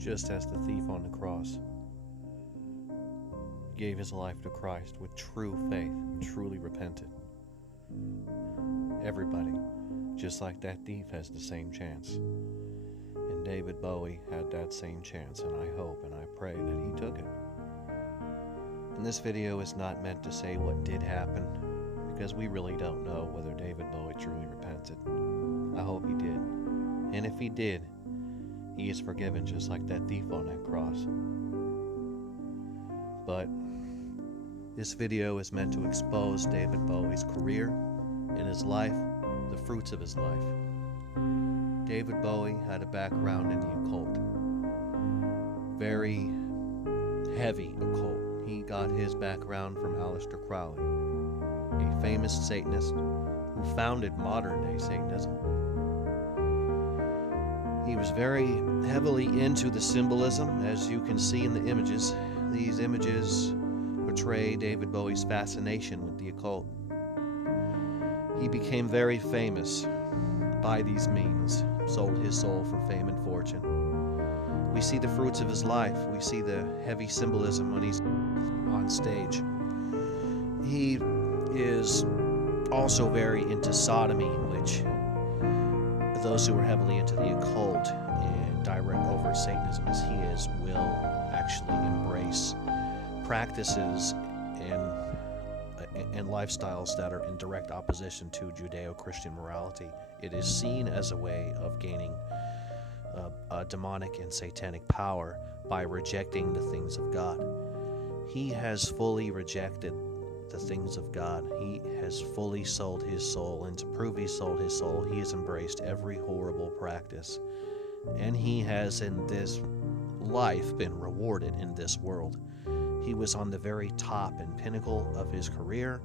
just as the thief on the cross gave his life to Christ with true faith and truly repented. Everybody, just like that thief, has the same chance. And David Bowie had that same chance, and I hope and I pray that he took it. And this video is not meant to say what did happen, because we really don't know whether David Bowie truly repented. I hope he did. And if he did, he is forgiven just like that thief on that cross. But this video is meant to expose David Bowie's career and his life, the fruits of his life. David Bowie had a background in the occult. Very heavy occult. He got his background from Aleister Crowley, a famous Satanist who founded modern-day Satanism. He was very heavily into the symbolism, as you can see in the images. These images portray David Bowie's fascination with the occult. He became very famous by these means, sold his soul for fame and fortune. We see the fruits of his life. We see the heavy symbolism when he's on stage. He is also very into sodomy, which those who are heavily into the occult and direct over Satanism as he is will actually embrace practices and lifestyles that are in direct opposition to Judeo-Christian morality. It is seen as a way of gaining demonic and satanic power by rejecting the things of God. He has fully rejected the things of God. He has fully sold his soul, and to prove he sold his soul, he has embraced every horrible practice. And he has in this life been rewarded in this world. He was on the very top and pinnacle of his career,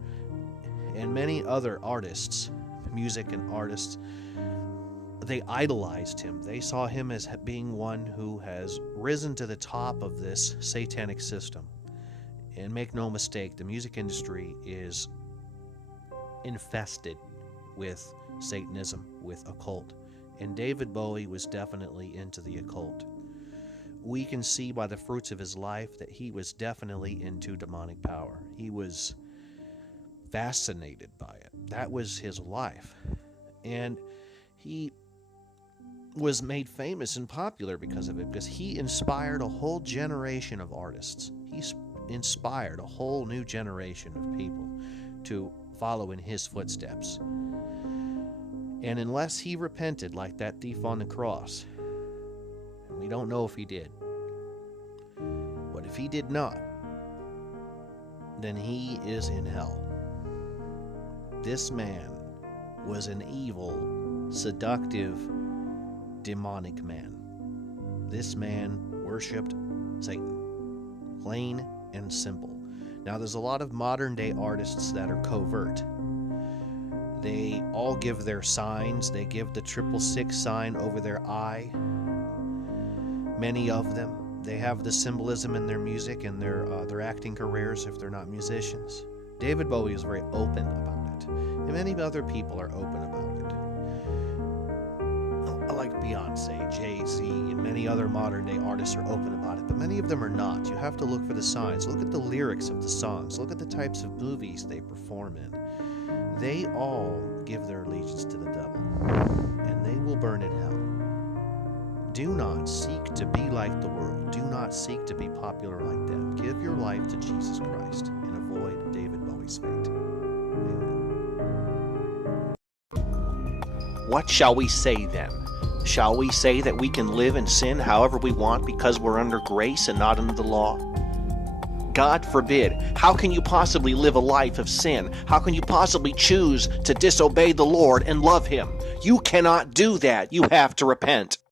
and many other artists, music and artists, they idolized him. They saw him as being one who has risen to the top of this satanic system. And make no mistake, the music industry is infested with Satanism, with occult. And David Bowie was definitely into the occult. We can see by the fruits of his life that he was definitely into demonic power. He was fascinated by it. That was his life. And he was made famous and popular because of it, because he inspired a whole generation of artists. He inspired a whole new generation of people to follow in his footsteps. And unless he repented like that thief on the cross, and we don't know if he did, but if he did not, then he is in hell. This man was an evil, seductive, demonic man. This man worshipped Satan, plain and simple. Now, there's a lot of modern day artists that are covert. They all give their signs. They give the 666 sign over their eye. Many of them, they have the symbolism in their music and their acting careers if they're not musicians. David Bowie is very open about it, and many other people are open about it. Like Beyonce, Jay-Z, and many other modern day artists are open about it, but many of them are not. You have to look for the signs. Look at the lyrics of the songs. Look at the types of movies they perform in. They all give their allegiance to the devil, and they will burn in hell. Do not seek to be like the world. Do not seek to be popular like them. Give your life to Jesus Christ and avoid David Bowie's fate. Amen. What shall we say then? Shall we say that we can live in sin however we want because we're under grace and not under the law? God forbid. How can you possibly live a life of sin? How can you possibly choose to disobey the Lord and love Him? You cannot do that. You have to repent.